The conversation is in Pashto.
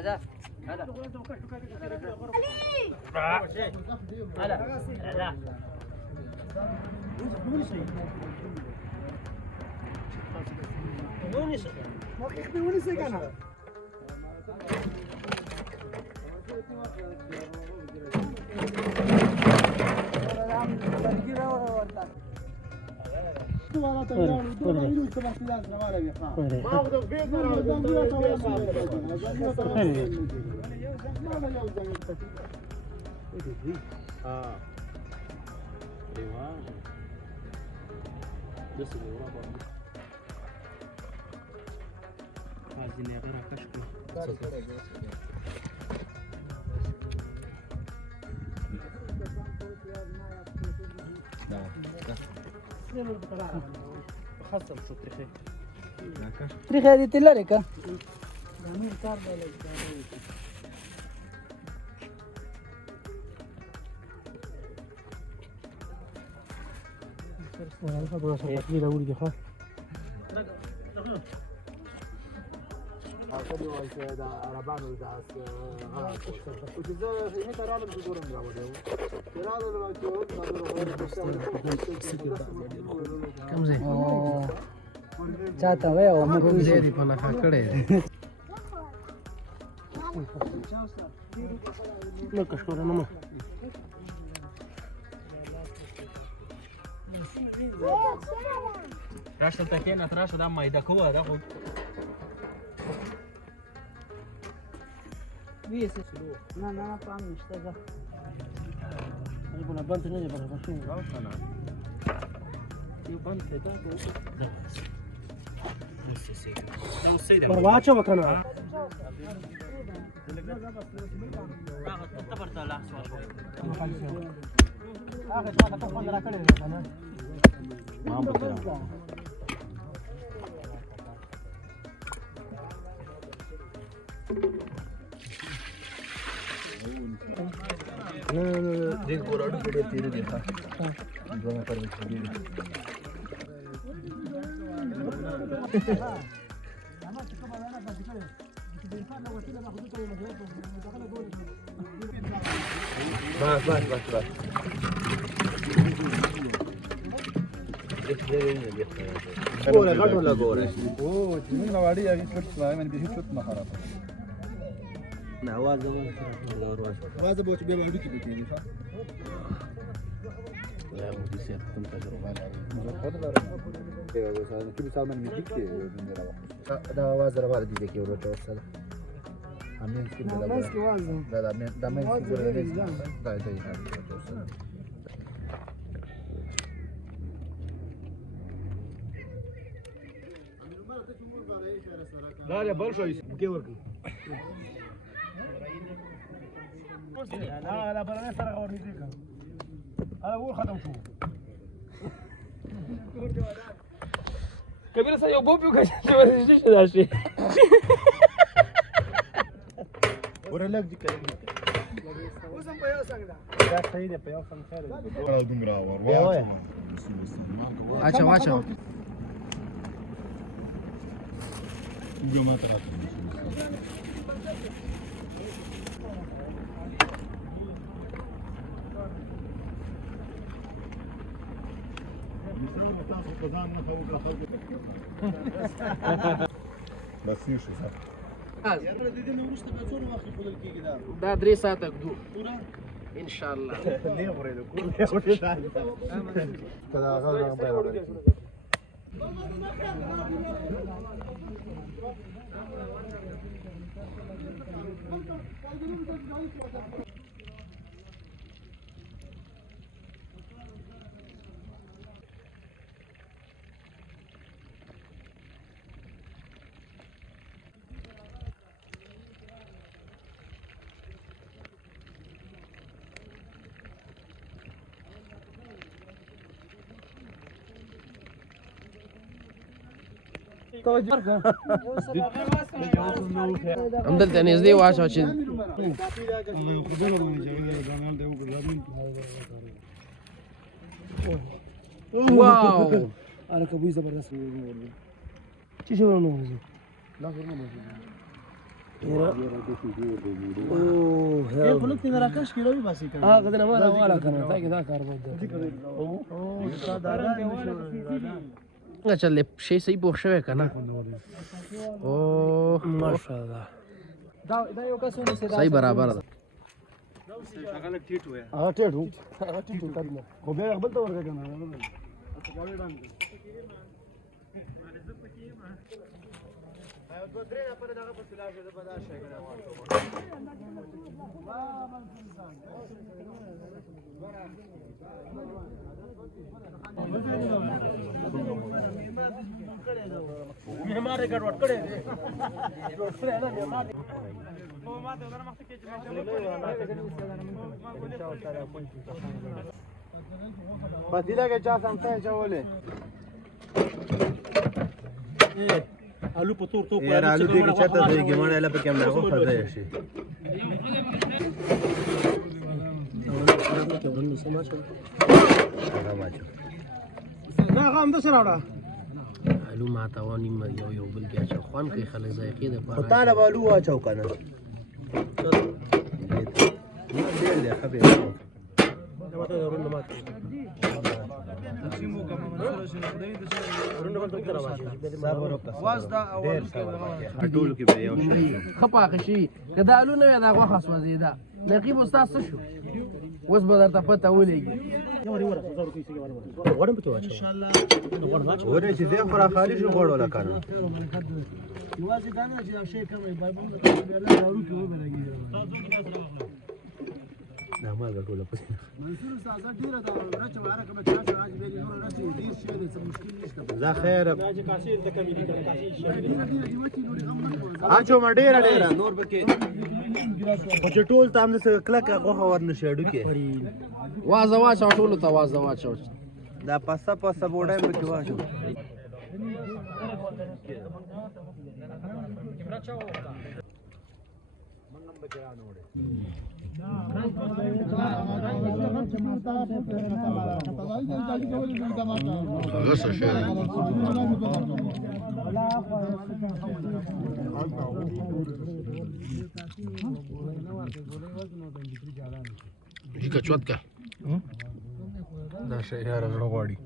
هذا هذا هذا هذا تريخ هذه تلاريكا चाहता है वो मुझे जेरी पना खड़े लो कशकोरा नमो راشد تكين راشد اما اذا كوا ده بيس لا طعم مشتاق انا بنت نجي برا بشوف انا يبنت ده لو السيده برواچه وكنا اعتبرت لا اخر شويه تكون ولا كده انا ما بطلع देख पूरा वीडियो तेरे देखा जो मैं कर वीडियो बस बस बस बस गोरा काट वला गोरा ओ من نوادي اجي شفت ما من بيجي شفت ما خرب نعواز واز بوش بيبقى بيكي بيكي لا ودي سيت تم تجربه بس انا كل سال من بيكي ده واز ربع دي بيكي ولا توصل عاملين كده لا لا ده ما يقول ده توصل لا لا برشا يسكي ورقي لا لا برا نسرق ورنيك انا اقول ختم شو كبير سيو بوبي وكاش توريش هذا الشيء ورا لك ديك وزن بيا سانغدا يا سيدي بيا سانغدا ورا دمرا ورا واچا واچا جمعة بس نشوف ده دري ساعتك دو ان شاء الله عمدلت يعني ازدي وعشا وشين واو انا كبوي زبردست چی شو نو لا هغه نه ولا ولا کنه دا کې دا کار وځي چل شي صحیح پوښ شوی کنه او ماشاءالله دا یو کسونه صحیح برابر ده هغه ټیټ وای هغه ټیټ وو هغه ټیټ کړم خو به خپل ته ورګه کنه دو درې نفر دغه په سلاح ده په دا شي کنه مهمار ګډوډ کړي جوړ کړي نه مهمار او ما ته ورنه مخکې چې ما پدیله کې چا سمته چولې आलू पतोर तो यार आलू दे के चता दे के माने ला पे केम लागो फजा यशी ना हम तो सरावड़ा आलू माता वनी म यो बल के अच्छा خوان के खले जायके दे पर ताला आलू वाचो کنه دې دې خبره ماته ورن ماته واز دا اول ټول کې به یو شي خپاخ شي کدا الو نه دا غوخه سوځیدا نقيب استاد څه شو اوس به درته پته ولېږي غوړم په توچ ان شاء الله ورې چې دې خورا خالي شو غوړول کنه یوازې دا نه چې دا شی کوي بایبل ته به الله راو کې وبرګي نه ما به ټول پسې منصور استاد ډیره دا راچ واره کوم چې راځي به نور راځي ډیر شی دې مشکل نشته زه خیر راځي کاسي ته کمی دي کاسي شی اچو ما ډیره نور به کې چې ټول تام دې کلک غوخه ورن شهډو کې واز واچ ټول ته واز واچ دا پاسه بوډای مې کې واچو Качотка. Наша яра жоваді.